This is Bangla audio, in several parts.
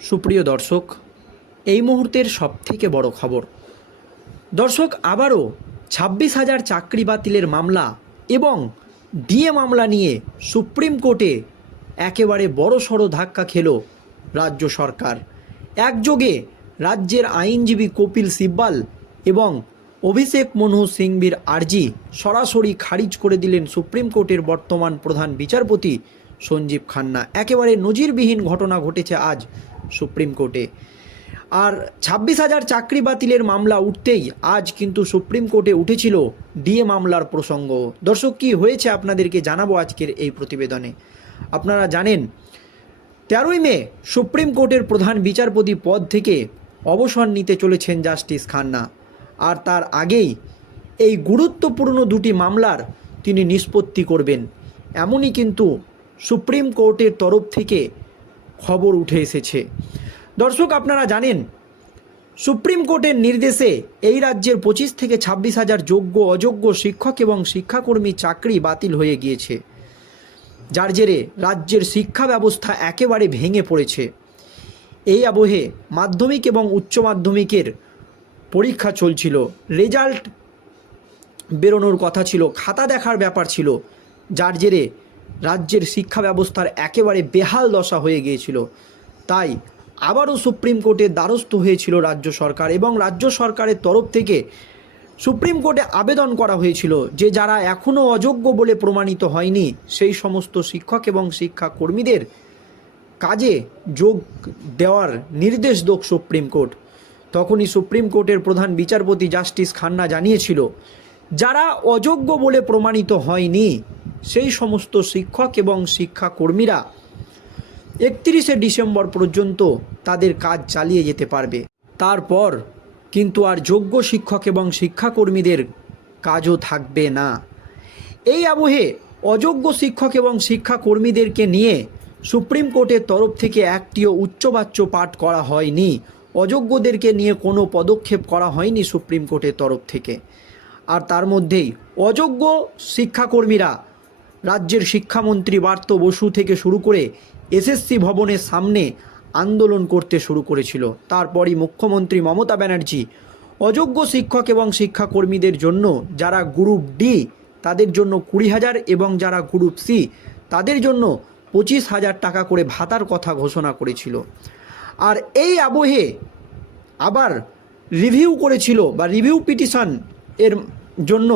সুপ্রিয় দর্শক, এই মুহূর্তের সবথেকে বড় খবর। দর্শক, আবারও ছাব্বিশ হাজার চাকরি বাতিলের মামলা এবং ডিএ মামলা নিয়ে সুপ্রিম কোর্টে একেবারে বড় সড়ো ধাক্কা খেল রাজ্য সরকার। একযোগে রাজ্যের আইনজীবী কপিল সিব্বাল এবং অভিষেক মনু সিংভির আর্জি সরাসরি খারিজ করে দিলেন সুপ্রিম কোর্টের বর্তমান প্রধান বিচারপতি সঞ্জীব খান্না। একেবারে নজিরবিহীন ঘটনা ঘটেছে আজ সুপ্রিম কোর্টে। আর ছাব্বিশ হাজার চাকরি বাতিলের মামলা উঠতেই আজ কিন্তু সুপ্রিম কোর্টে উঠেছিল ডিএ মামলার প্রসঙ্গ। দর্শক, কি হয়েছে আপনাদেরকে জানাব আজকের এই প্রতিবেদনে। আপনারা জানেন, তেরোই মে সুপ্রিম কোর্টের প্রধান বিচারপতি পদ থেকে অবসর নিতে চলেছেন জাস্টিস খান্না। আর তার আগেই এই গুরুত্বপূর্ণ দুটি মামলার তিনি নিষ্পত্তি করবেন। এমনই কিন্তু সুপ্রিম কোর্টের তরফ থেকে খবর উঠে এসেছে। দর্শক, আপনারা জানেন, সুপ্রিম কোর্টের নির্দেশে এই রাজ্যের পঁচিশ থেকে ছাব্বিশ হাজার যোগ্য, অযোগ্য শিক্ষক এবং শিক্ষাকর্মী চাকরি বাতিল হয়ে গিয়েছে, যার জেরে রাজ্যের শিক্ষা ব্যবস্থা একেবারে ভেঙে পড়েছে। এই আবহে মাধ্যমিক এবং উচ্চ মাধ্যমিকের পরীক্ষা চলছিল। রেজাল্ট বেরোনোর কথা ছিল, খাতা দেখার ব্যাপার ছিল, যার জেরে রাজ্যের শিক্ষা ব্যবস্থার একেবারে বেহাল দশা হয়ে গিয়েছিল। তাই আবারও সুপ্রিম কোর্টের দ্বারস্থ হয়েছিল রাজ্য সরকার এবং রাজ্য সরকারের তরফ থেকে সুপ্রিম কোর্টে আবেদন করা হয়েছিল যে যারা এখনও অযোগ্য বলে প্রমাণিত হয়নি, সেই সমস্ত শিক্ষক এবং শিক্ষাকর্মীদের কাজে যোগ দেওয়ার নির্দেশ দোক সুপ্রিম কোর্ট। তখনই সুপ্রিম কোর্টের প্রধান বিচারপতি জাস্টিস খান্না জানিয়েছিল, যারা অযোগ্য বলে প্রমাণিত হয়নি সেই সমস্ত শিক্ষক এবং শিক্ষাকর্মীরা একত্রিশে ডিসেম্বর পর্যন্ত তাদের কাজ চালিয়ে যেতে পারবে। তারপর কিন্তু আর যোগ্য শিক্ষক এবং শিক্ষাকর্মীদের কাজও থাকবে না। এই আবহে অযোগ্য শিক্ষক এবং শিক্ষাকর্মীদেরকে নিয়ে সুপ্রিম কোর্টের তরফ থেকে একটিও উচ্চবাচ্য পাঠ করা হয়নি। অযোগ্যদেরকে নিয়ে কোনো পদক্ষেপ করা হয়নি সুপ্রিম কোর্টের তরফ থেকে। আর তার মধ্যেই অযোগ্য শিক্ষাকর্মীরা রাজ্যের শিক্ষামন্ত্রী বার্ত বসু থেকে শুরু করে এসএসসি ভবনের সামনে আন্দোলন করতে শুরু করেছিল। তারপরই মুখ্যমন্ত্রী মমতা ব্যানার্জি অযোগ্য শিক্ষক এবং শিক্ষাকর্মীদের জন্য যারা গ্রুপ ডি তাদের জন্য কুড়ি হাজার এবং যারা গ্রুপ সি তাদের জন্য পঁচিশ হাজার টাকা করে ভাতার কথা ঘোষণা করেছিল। আর এই আবহে আবার রিভিউ করেছিল বা রিভিউ পিটিশন এর জন্য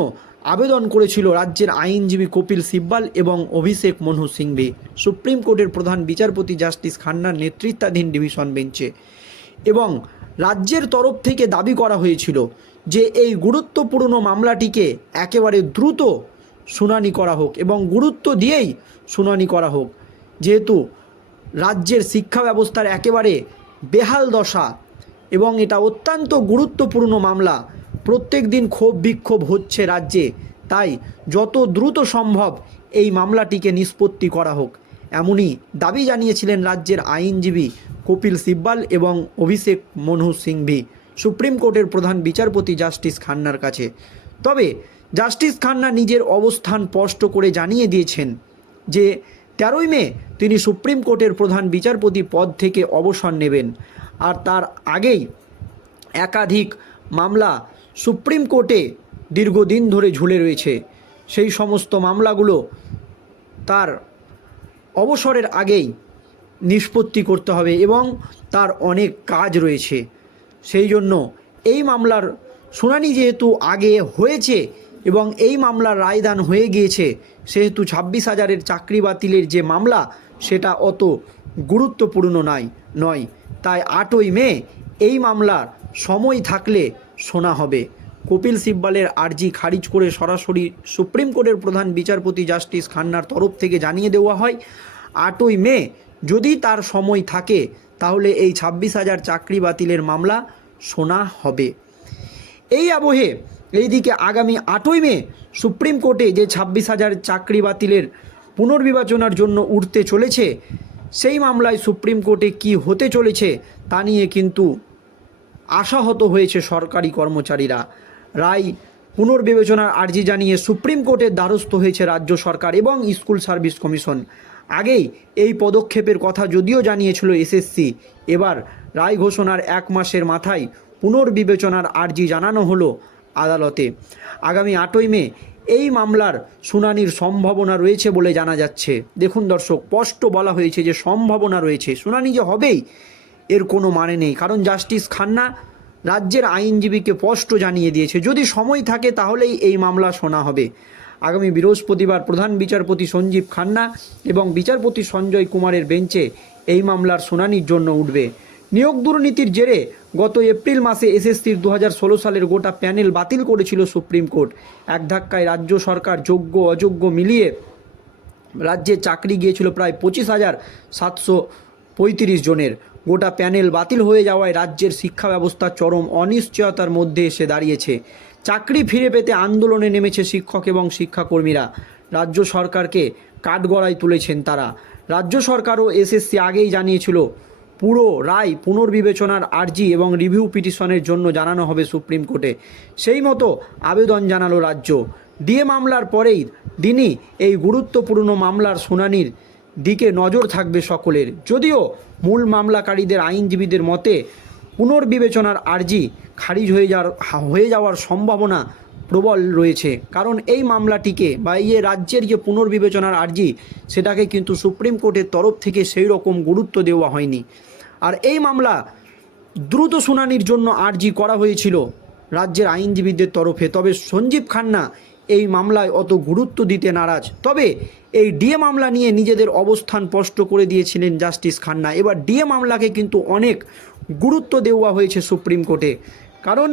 আবেদন করেছিল রাজ্যের আইনজীবী কপিল সিব্বাল এবং অভিষেক মনু সিংভি। সুপ্রিম কোর্টের প্রধান বিচারপতি জাস্টিস খান্নার নেতৃত্বাধীন ডিভিশন বেঞ্চে। এবং রাজ্যের তরফ থেকে দাবি করা হয়েছিল যে এই গুরুত্বপূর্ণ মামলাটিকে একেবারে দ্রুত শুনানি করা হোক এবং গুরুত্ব দিয়েই শুনানি করা হোক। যেহেতু রাজ্যের শিক্ষা ব্যবস্থার একেবারে বেহাল দশা এবং এটা অত্যন্ত গুরুত্বপূর্ণ মামলা প্রত্যেক দিন ক্ষোভ বিক্ষোভ হচ্ছে রাজ্যে। তাই যত দ্রুত সম্ভব এই মামলাটিকে নিষ্পত্তি করা হোক। এমনই দাবি জানিয়েছিলেন রাজ্যের আইনজীবী কপিল সিব্বাল এবং অভিষেক মনু সিংভি, সুপ্রিম কোর্টের প্রধান বিচারপতি জাস্টিস খান্নার কাছে। তবে জাস্টিস খান্না নিজের অবস্থান স্পষ্ট করে জানিয়ে দিয়েছেন যে, তেরোই মে তিনি সুপ্রিম কোর্টের প্রধান বিচারপতি পদ থেকে অবসর নেবেন। আর তার আগেই একাধিক মামলা সুপ্রিম কোর্টে দীর্ঘদিন ধরে ঝুলে রয়েছে। সেই সমস্ত মামলাগুলো তার অবসরের আগেই নিষ্পত্তি করতে হবে এবং তার অনেক কাজ রয়েছে। সেই জন্য এই মামলার শুনানি যেহেতু আগে হয়েছে এবং এই মামলার রায়দান হয়ে গিয়েছে, সেহেতু ছাব্বিশ হাজারের চাকরি বাতিলের যে মামলা, সেটা অত গুরুত্বপূর্ণ নয় নয়। তাই আটই মে এই মামলার সময় থাকলে শোনা হবে। কপিল সিব্বালের আর্জি খারিজ করে সরাসরি সুপ্রিম কোর্টের প্রধান বিচারপতি জাস্টিস খান্নার তরফ থেকে জানিয়ে দেওয়া হয়, আটই মে যদি তার সময় থাকে, তাহলে এই ছাব্বিশ হাজার চাকরি বাতিলের মামলা শোনা হবে। এই আবহে এইদিকে আগামী আটই মে সুপ্রিম কোর্টে যে ছাব্বিশ হাজার চাকরি বাতিলের পুনর্বিবেচনার জন্য উঠতে চলেছে, সেই মামলায় সুপ্রিম কোর্টে কি হতে চলেছে তা নিয়ে কিন্তু আশাহত হয়েছে সরকারি কর্মচারীরা। রায় পুনর্বিবেচনার আর্জি জানিয়ে সুপ্রিম কোর্টের দ্বারস্থ হয়েছে রাজ্য সরকার এবং স্কুল সার্ভিস কমিশন। আগেই এই পদক্ষেপের কথা যদিও জানিয়েছিল এসএসসি, এবার রায় ঘোষণার এক মাসের মাথায় পুনর্বিবেচনার আর্জি জানানো হলো আদালতে। আগামী আটই মে এই মামলার শুনানির সম্ভাবনা রয়েছে বলে জানা যাচ্ছে। দেখুন দর্শক, স্পষ্ট বলা হয়েছে যে সম্ভাবনা রয়েছে। শুনানি যে হবেই এর কোনো মানে নেই। কারণ জাস্টিস খান্না রাজ্যের আইনজীবীকে স্পষ্ট জানিয়ে দিয়েছে, যদি সময় থাকে তাহলেই এই মামলা শোনা হবে। আগামী বৃহস্পতিবার প্রধান বিচারপতি সঞ্জীব খান্না এবং বিচারপতি সঞ্জয় কুমারের বেঞ্চে এই মামলার শুনানির জন্য উঠবে। নিয়োগ দুর্নীতির জেরে গত এপ্রিল মাসে এসএসসির দু হাজার ষোলো সালের গোটা প্যানেল বাতিল করেছিল সুপ্রিম কোর্ট। এক ধাক্কায় রাজ্য সরকার যোগ্য অযোগ্য মিলিয়ে রাজ্যে চাকরি গিয়েছিল প্রায় পঁচিশ হাজার সাতশো পঁয়ত্রিশ জনের। গোটা প্যানেল বাতিল হয়ে যাওয়ায় রাজ্যের শিক্ষা ব্যবস্থা চরম অনিশ্চয়তার মধ্যে এসে দাঁড়িয়েছে। চাকরি ফিরে পেতে আন্দোলনে নেমেছে শিক্ষক এবং শিক্ষাকর্মীরা। রাজ্য সরকারকে কাঠগড়ায় তুলেছেন তারা। রাজ্য সরকারও এসএসসি আগেই জানিয়েছিল, পুরো রায় পুনর্বিবেচনার আর্জি এবং রিভিউ পিটিশনের জন্য জানানো হবে সুপ্রিম কোর্টে। সেই মতো আবেদন জানালো রাজ্য। ডিএ মামলার পরেই দিনই এই গুরুত্বপূর্ণ মামলার শুনানির দিকে নজর থাকবে সকলের। যদিও মূল মামলাকারীদের আইনজীবীদের মতে পুনর্বিবেচনার আর্জি খারিজ হয়ে যাওয়ার হয়ে যাওয়ার সম্ভাবনা প্রবল রয়েছে। কারণ এই মামলাটিকে বা এই রাজ্যের যে পুনর্বিবেচনার আর্জি, সেটাকে কিন্তু সুপ্রিম কোর্টের তরফ থেকে সেই রকম গুরুত্ব দেওয়া হয়নি। আর এই মামলা দ্রুত শুনানির জন্য আর্জি করা হয়েছিল রাজ্যের আইনজীবীদের তরফে। তবে সঞ্জীব খান্না এই মামলায় অত গুরুত্ব দিতে নারাজ। তবে এই ডিএ মামলা নিয়ে নিজেদের অবস্থান স্পষ্ট করে দিয়েছিলেন জাস্টিস খান্না। এবার ডিএ মামলাকে কিন্তু অনেক গুরুত্ব দেওয়া হয়েছে সুপ্রিম কোর্টে। কারণ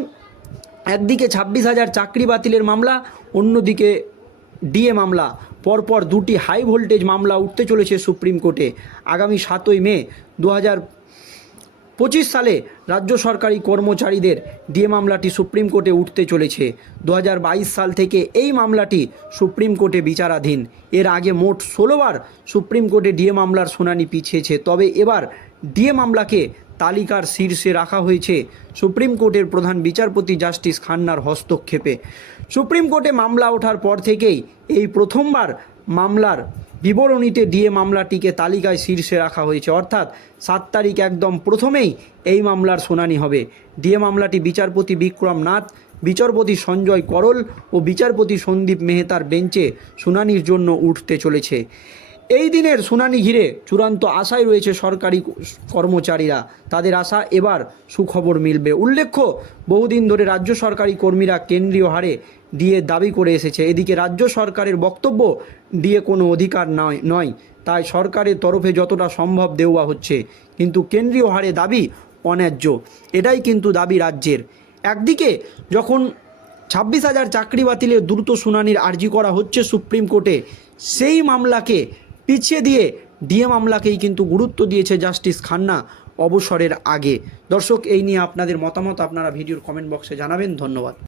একদিকে ছাব্বিশ হাজার চাকরি বাতিলের মামলা, অন্যদিকে ডিএ মামলা। পরপর দুটি হাই ভোল্টেজ মামলা উঠতে চলেছে সুপ্রিম কোর্টে। আগামী সাতই মে দু হাজার পঁচিশ সালে রাজ্য সরকারি কর্মচারীদের ডিএ মামলাটি সুপ্রিম কোর্টে উঠতে চলেছে। দু হাজার বাইশ সাল থেকে এই মামলাটি সুপ্রিম কোর্টে বিচারাধীন। এর আগে মোট ষোলোবার সুপ্রিম কোর্টে ডিএ মামলার শুনানি পিছিয়েছে। তবে এবার ডিএ মামলাকে তালিকার শীর্ষে রাখা হয়েছে সুপ্রিম কোর্টের প্রধান বিচারপতি জাস্টিস খান্নার হস্তক্ষেপে। সুপ্রিম কোর্টে মামলা ওঠার পর থেকেই এই প্রথমবার মামলার বিবরণীতে ডিএ মামলাটিকে তালিকায় শীর্ষে রাখা হয়েছে। অর্থাৎ সাত তারিখ একদম প্রথমেই এই মামলার শুনানি হবে। ডিএ মামলাটি বিচারপতি বিক্রম নাথ, বিচারপতি সঞ্জয় করল ও বিচারপতি সন্দীপ মেহতার বেঞ্চে শুনানির জন্য উঠতে চলেছে। এই দিনের শুনানি ঘিরে চূড়ান্ত আশায় রয়েছে সরকারি কর্মচারীরা। তাদের আশা এবার সুখবর মিলবে। উল্লেখ্য, বহুদিন ধরে রাজ্য সরকারি কর্মীরা কেন্দ্রীয় হারে ডিএ দাবি করে এসেছে। এদিকে রাজ্য সরকারের বক্তব্য, দিয়ে কোনো অধিকার নয় নয়। তাই সরকারের তরফে যতটা সম্ভব দেওয়া হচ্ছে। কিন্তু কেন্দ্রীয় হারে দাবি অন্যায্য। এটাই কিন্তু দাবি রাজ্যের। একদিকে যখন ছাব্বিশ হাজার চাকরি বাতিলের দ্রুত শুনানির আর্জি করা হচ্ছে সুপ্রিম কোর্টে, সেই মামলাকে পিছিয়ে দিয়ে ডিএ মামলাকেই কিন্তু গুরুত্ব দিয়েছে জাস্টিস খান্না অবসরের আগে। দর্শক, এই নিয়ে আপনাদের মতামত আপনারা ভিডিওর কমেন্ট বক্সে জানাবেন। ধন্যবাদ।